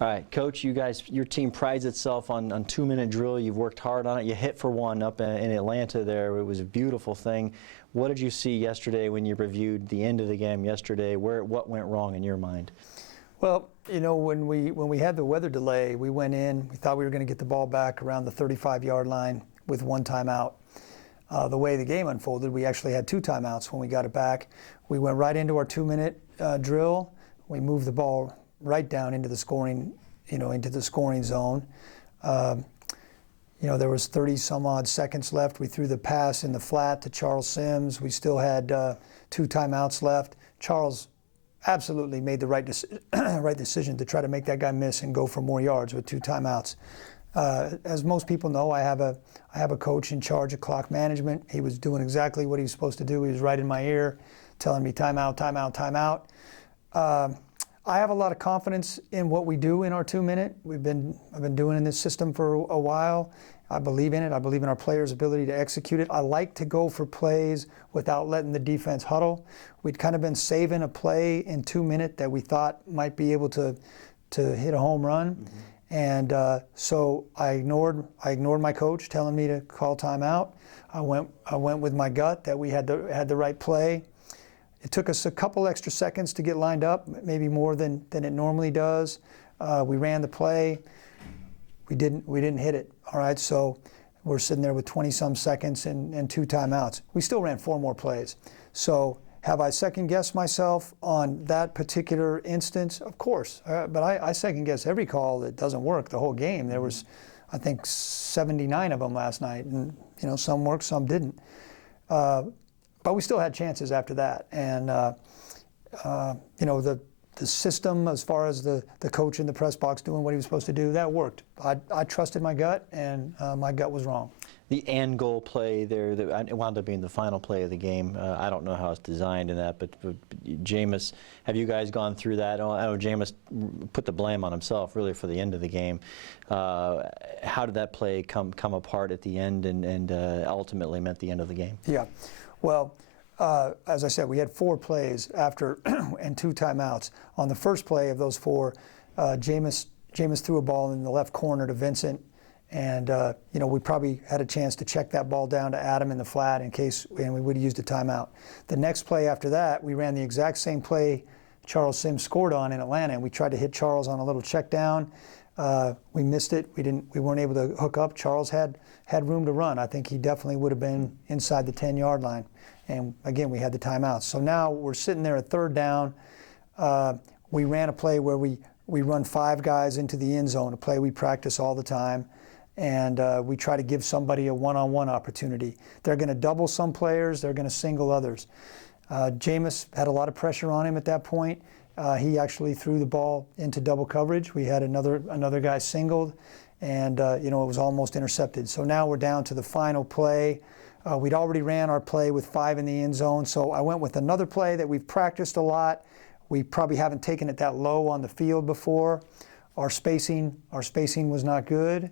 All right, Coach, you guys, your team prides itself on 2-minute drill. You've worked hard on it. You hit for one up in Atlanta there. It was a beautiful thing. What did you see yesterday when you reviewed the end of the game yesterday? What went wrong in your mind? Well, you know, when we had the weather delay, we went in. We thought we were going to get the ball back around the 35-yard line with one timeout. The way the game unfolded, we actually had 2 timeouts when we got it back. We went right into our 2-minute drill. We moved the ball right down into the scoring, into the scoring zone. There was 30 some odd seconds left. We threw the pass in the flat to Charles Sims. We still had 2 timeouts left. Charles absolutely made the right decision to try to make that guy miss and go for more yards with 2 timeouts. As most people know, I have a coach in charge of clock management. He was doing exactly what he was supposed to do. He was right in my ear, telling me timeout, timeout, timeout. I have a lot of confidence in what we do in our 2-minute. I've been doing in this system for a while. I believe in it. I believe in our players' ability to execute it. I like to go for plays without letting the defense huddle. We'd kind of been saving a play in 2-minute that we thought might be able to hit a home run. Mm-hmm. And so I ignored my coach telling me to call timeout. I went with my gut that we had the right play. It took us a couple extra seconds to get lined up, maybe more than it normally does. We ran the play. We didn't hit it. All right, so we're sitting there with 20-some seconds and 2 timeouts. We still ran 4 more plays. So have I second-guessed myself on that particular instance? Of course, but I second-guess every call that doesn't work the whole game. There was, I think, 79 of them last night, and some worked, some didn't. But we still had chances after that, and the system, as far as the coach in the press box doing what he was supposed to do, that worked. I trusted my gut, and my gut was wrong. The and goal play there, it wound up being the final play of the game. I don't know how it's designed in that, but Jameis, have you guys gone through that? I know Jameis put the blame on himself, really, for the end of the game. How did that play come apart at the end and ultimately meant the end of the game? Yeah. Well, as I said, we had 4 plays after and 2 timeouts. On the first play of those 4, Jameis threw a ball in the left corner to Vincent, and we probably had a chance to check that ball down to Adam in the flat and we would have used a timeout. The next play after that, we ran the exact same play Charles Sims scored on in Atlanta, and we tried to hit Charles on a little check down. We missed it. We weren't able to hook up. Charles had room to run. I think he definitely would have been inside the 10-yard line. And again, we had the timeouts. So now we're sitting there at 3rd down. We ran a play where we run 5 guys into the end zone, a play we practice all the time. And we try to give somebody a one-on-one opportunity. They're going to double some players. They're going to single others. Jameis had a lot of pressure on him at that point. He actually threw the ball into double coverage. We had another guy singled, and it was almost intercepted. So now we're down to the final play. We'd already ran our play with 5 in the end zone, so I went with another play that we've practiced a lot. We probably haven't taken it that low on the field before. Our spacing was not good.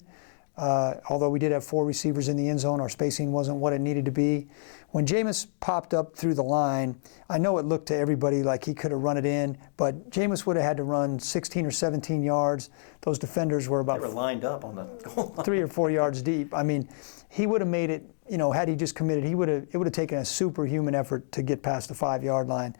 Although we did have 4 receivers in the end zone, our spacing wasn't what it needed to be. When Jameis popped up through the line, I know it looked to everybody like he could have run it in, but Jameis would have had to run 16 or 17 yards. Those defenders were about they were lined up on the goal line. 3 or 4 yards deep. I mean, he would have made it, had he just committed, it would have taken a superhuman effort to get past the 5-yard line.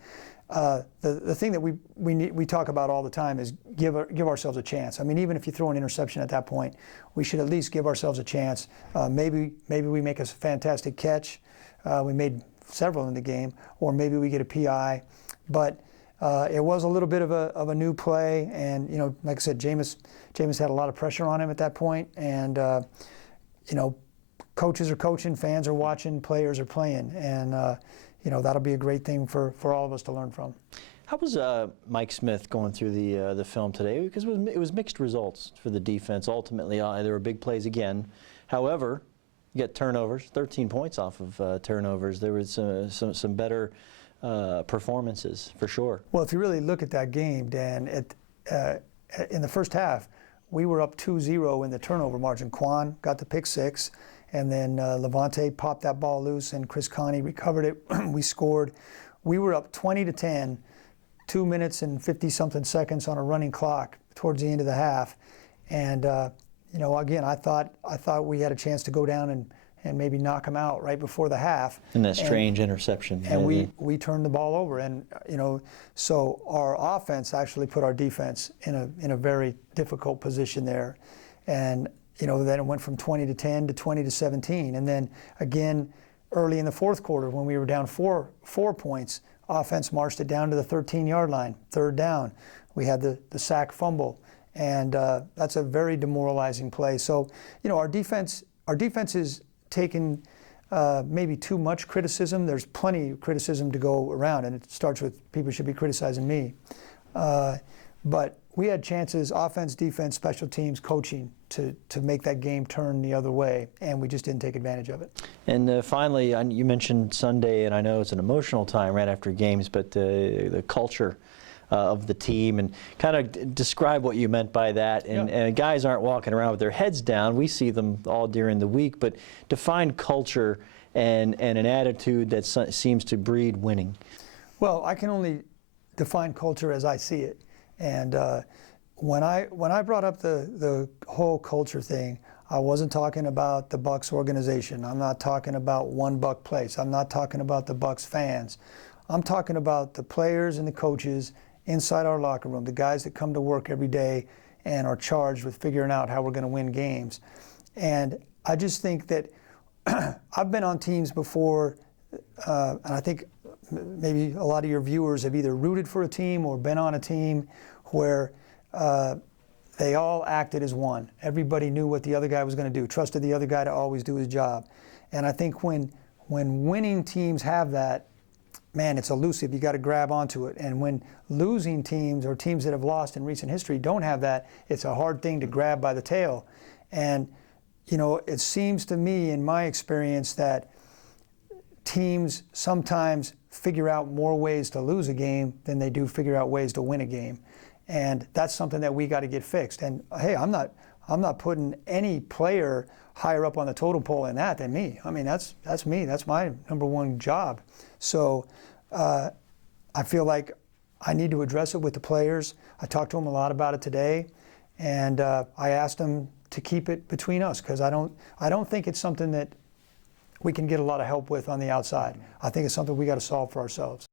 The thing that we talk about all the time is give ourselves a chance. I mean, even if you throw an interception at that point, we should at least give ourselves a chance. Maybe we make a fantastic catch. We made several in the game, or maybe we get a PI. But it was a little bit of a new play, and like I said, Jameis had a lot of pressure on him at that point, and coaches are coaching, fans are watching, players are playing, and that'll be a great thing for all of us to learn from. How was Mike Smith going through the film today? Because it was mixed results for the defense. Ultimately, there were big plays again. However, you get turnovers, 13 points off of turnovers. There was some better performances for sure. Well, if you really look at that game, Dan, in the first half, we were up 2-0 in the turnover margin. Quan got the pick 6. And then Levante popped that ball loose, and Chris Connie recovered it. We scored. We were up 20-10 2 minutes and 50-something seconds on a running clock towards the end of the half. And, you know, again, I thought we had a chance to go down and maybe knock them out right before the half. And that strange interception. And we turned the ball over. And, you know, so our offense actually put our defense in a very difficult position there. And, you know, then it went from 20-10 to 20-17. And then, again, early in the fourth quarter, when we were down four points, offense marched it down to the 13-yard line, third down. We had the sack fumble, and that's a very demoralizing play. So, you know, our defense is taking maybe too much criticism. There's plenty of criticism to go around, and it starts with people should be criticizing me. But we had chances, offense, defense, special teams, coaching, to make that game turn the other way, and we just didn't take advantage of it. And finally, you mentioned Sunday, and I know it's an emotional time right after games, but the culture of the team, and kind of describe what you meant by that. And guys aren't walking around with their heads down. We see them all during the week, but define culture and an attitude that seems to breed winning. Well, I can only define culture as I see it. And when I brought up the whole culture thing, I wasn't talking about the Bucs organization. I'm not talking about one Buck place. I'm not talking about the Bucs fans. I'm talking about the players and the coaches inside our locker room, the guys that come to work every day and are charged with figuring out how we're going to win games. And I just think that I've been on teams before, and I think maybe a lot of your viewers have either rooted for a team or been on a team where they all acted as one. Everybody knew what the other guy was going to do, trusted the other guy to always do his job. And I think when winning teams have that, man, it's elusive. You got to grab onto it. And when losing teams or teams that have lost in recent history don't have that, it's a hard thing to grab by the tail. And, you know, it seems to me, in my experience, that teams sometimes figure out more ways to lose a game than they do figure out ways to win a game. And that's something that we got to get fixed. And hey, I'm not putting any player higher up on the totem pole in that than me. I mean, that's me. That's my number one job. So I feel like I need to address it with the players. I talked to them a lot about it today, and I asked them to keep it between us, because I don't think it's something that we can get a lot of help with on the outside. I think it's something we got to solve for ourselves.